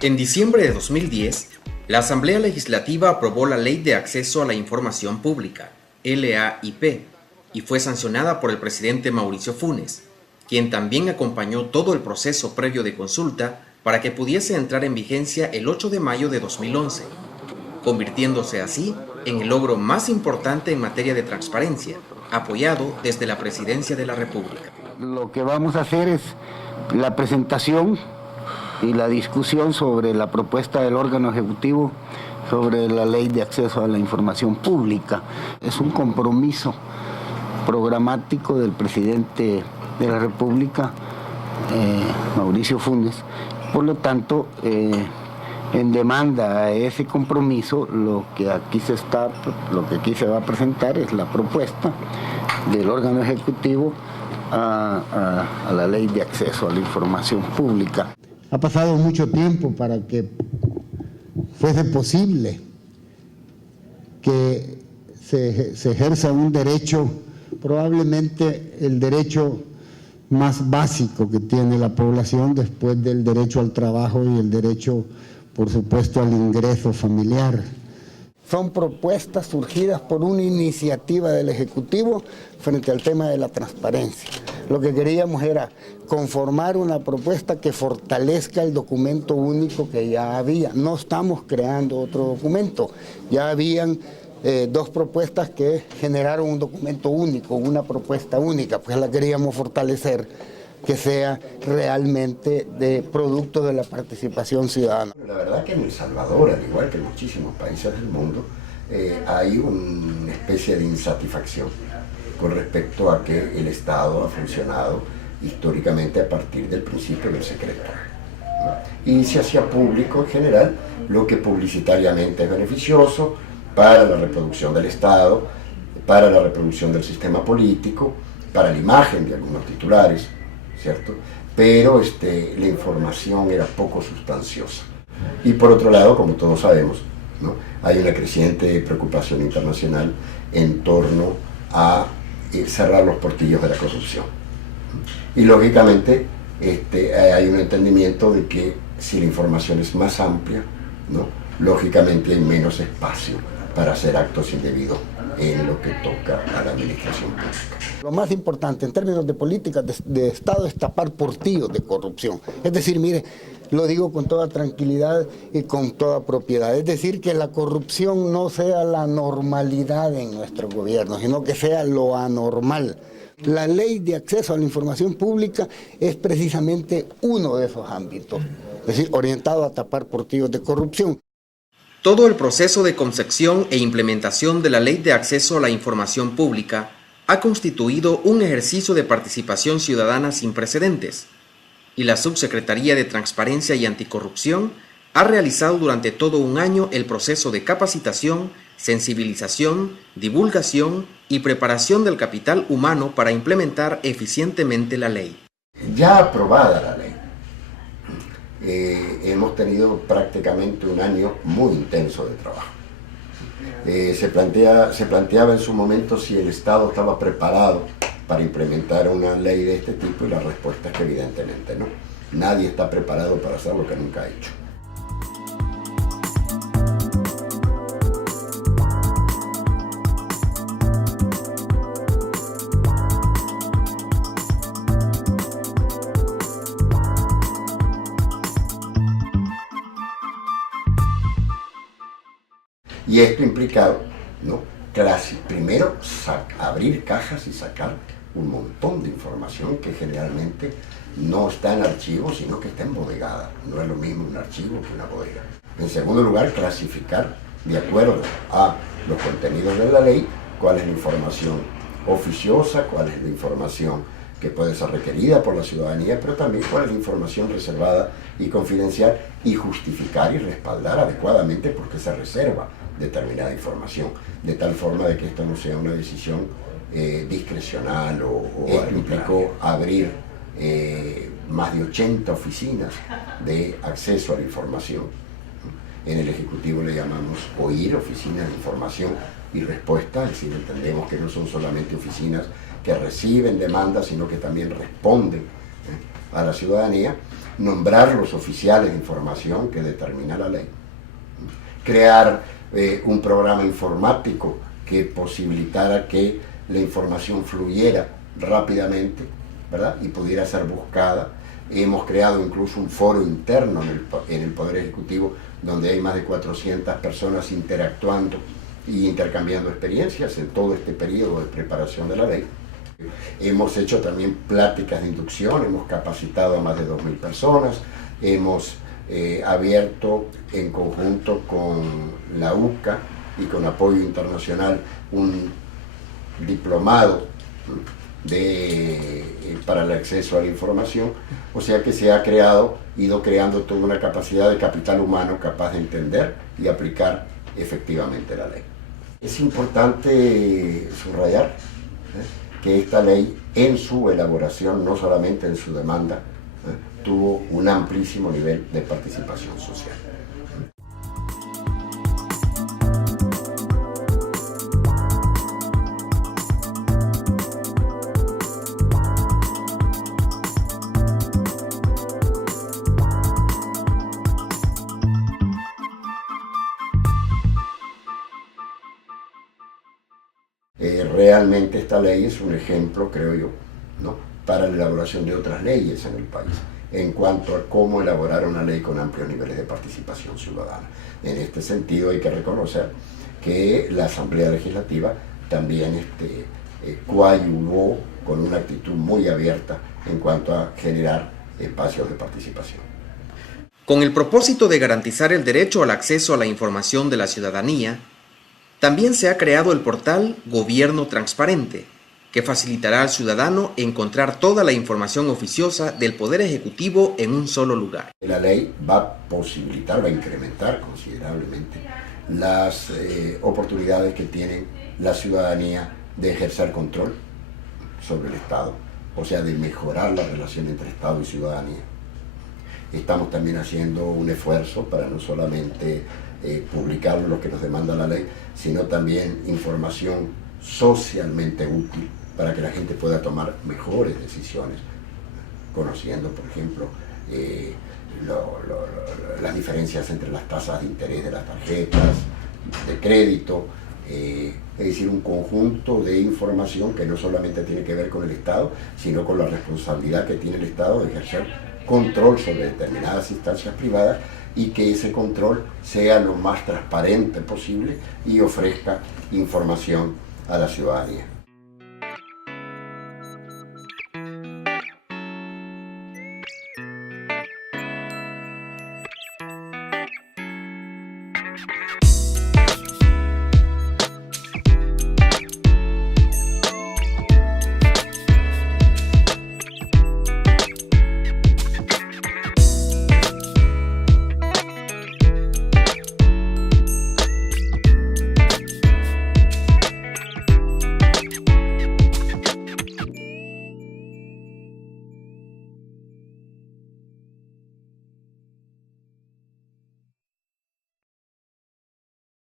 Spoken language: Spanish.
En diciembre de 2010, la Asamblea Legislativa aprobó la Ley de Acceso a la Información Pública, LAIP, y fue sancionada por el presidente Mauricio Funes, quien también acompañó todo el proceso previo de consulta para que pudiese entrar en vigencia el 8 de mayo de 2011, convirtiéndose así en el logro más importante en materia de transparencia, apoyado desde la Presidencia de la República. Lo que vamos a hacer es la presentación y la discusión sobre la propuesta del órgano ejecutivo sobre la Ley de Acceso a la Información Pública. Es un compromiso programático del presidente de la República, Mauricio Funes. Por lo tanto, en demanda a ese compromiso, lo que aquí se va a presentar es la propuesta del órgano ejecutivo a la Ley de Acceso a la Información Pública. Ha pasado mucho tiempo para que fuese posible que se ejerza un derecho, probablemente el derecho más básico que tiene la población después del derecho al trabajo y el derecho, por supuesto, al ingreso familiar. Son propuestas surgidas por una iniciativa del Ejecutivo frente al tema de la transparencia. Lo que queríamos era conformar una propuesta que fortalezca el documento único que ya había. No estamos creando otro documento. Ya habían dos propuestas que generaron un documento único, una propuesta única, pues la queríamos fortalecer, que sea realmente de producto de la participación ciudadana. La verdad que en El Salvador, al igual que en muchísimos países del mundo, hay una especie de insatisfacción con respecto a que el Estado ha funcionado históricamente a partir del principio del secreto, ¿no? Y se hacía público en general lo que publicitariamente es beneficioso para la reproducción del Estado, para la reproducción del sistema político, para la imagen de algunos titulares, ¿cierto? Pero la información era poco sustanciosa. Y por otro lado, como todos sabemos, ¿no?, hay una creciente preocupación internacional en torno a cerrar los portillos de la corrupción. Y lógicamente hay un entendimiento de que si la información es más amplia, ¿no?, lógicamente hay menos espacio para hacer actos indebidos en lo que toca a la administración pública. Lo más importante en términos de políticas de Estado es tapar portillos de corrupción. Es decir, mire, lo digo con toda tranquilidad y con toda propiedad. Es decir, que la corrupción no sea la normalidad en nuestro gobierno, sino que sea lo anormal. La Ley de Acceso a la Información Pública es precisamente uno de esos ámbitos, es decir, orientado a tapar portillos de corrupción. Todo el proceso de concepción e implementación de la Ley de Acceso a la Información Pública ha constituido un ejercicio de participación ciudadana sin precedentes, y la Subsecretaría de Transparencia y Anticorrupción ha realizado durante todo un año el proceso de capacitación, sensibilización, divulgación y preparación del capital humano para implementar eficientemente la ley. Ya aprobada la ley, hemos tenido prácticamente un año muy intenso de trabajo. Se planteaba en su momento si el Estado estaba preparado para implementar una ley de este tipo, y la respuesta es que evidentemente no. Nadie está preparado para hacer lo que nunca ha hecho. Y esto implicado, ¿no?, primero abrir cajas y sacar un montón de información que generalmente no está en archivo, sino que está embodegada. No es lo mismo un archivo que una bodega. En segundo lugar, clasificar de acuerdo a los contenidos de la ley cuál es la información oficiosa, cuál es la información que puede ser requerida por la ciudadanía, pero también cuál es la información reservada y confidencial, y justificar y respaldar adecuadamente por qué se reserva determinada información, de tal forma de que esto no sea una decisión discrecional esto implicó abrir más de 80 oficinas de acceso a la información. En el Ejecutivo le llamamos OIR, Oficinas de Información y Respuesta, es decir, entendemos que no son solamente oficinas que reciben demandas, sino que también responden a la ciudadanía, nombrar los oficiales de información que determina la ley, crear un programa informático que posibilitara que la información fluyera rápidamente, ¿verdad? Y pudiera ser buscada. Hemos creado incluso un foro interno en el Poder Ejecutivo donde hay más de 400 personas interactuando y intercambiando experiencias en todo este periodo de preparación de la ley. Hemos hecho también pláticas de inducción, hemos capacitado a más de 2.000 personas, hemos abierto en conjunto con la UCA y con apoyo internacional un diplomado para el acceso a la información, o sea que se ha ido creando toda una capacidad de capital humano capaz de entender y aplicar efectivamente la ley. Es importante subrayar que esta ley en su elaboración, no solamente en su demanda, tuvo un amplísimo nivel de participación social. Realmente esta ley es un ejemplo, creo yo, ¿no?, para la elaboración de otras leyes en el país, en cuanto a cómo elaborar una ley con amplios niveles de participación ciudadana. En este sentido hay que reconocer que la Asamblea Legislativa también coadyuvó con una actitud muy abierta en cuanto a generar espacios de participación. Con el propósito de garantizar el derecho al acceso a la información de la ciudadanía, también se ha creado el portal Gobierno Transparente, que facilitará al ciudadano encontrar toda la información oficiosa del Poder Ejecutivo en un solo lugar. La ley va a posibilitar, va a incrementar considerablemente las oportunidades que tiene la ciudadanía de ejercer control sobre el Estado, o sea, de mejorar la relación entre Estado y ciudadanía. Estamos también haciendo un esfuerzo para no solamente publicar lo que nos demanda la ley, sino también información socialmente útil para que la gente pueda tomar mejores decisiones, conociendo, por ejemplo, las diferencias entre las tasas de interés de las tarjetas de crédito, es decir, un conjunto de información que no solamente tiene que ver con el Estado, sino con la responsabilidad que tiene el Estado de ejercer control sobre determinadas instancias privadas y que ese control sea lo más transparente posible y ofrezca información a la ciudadanía.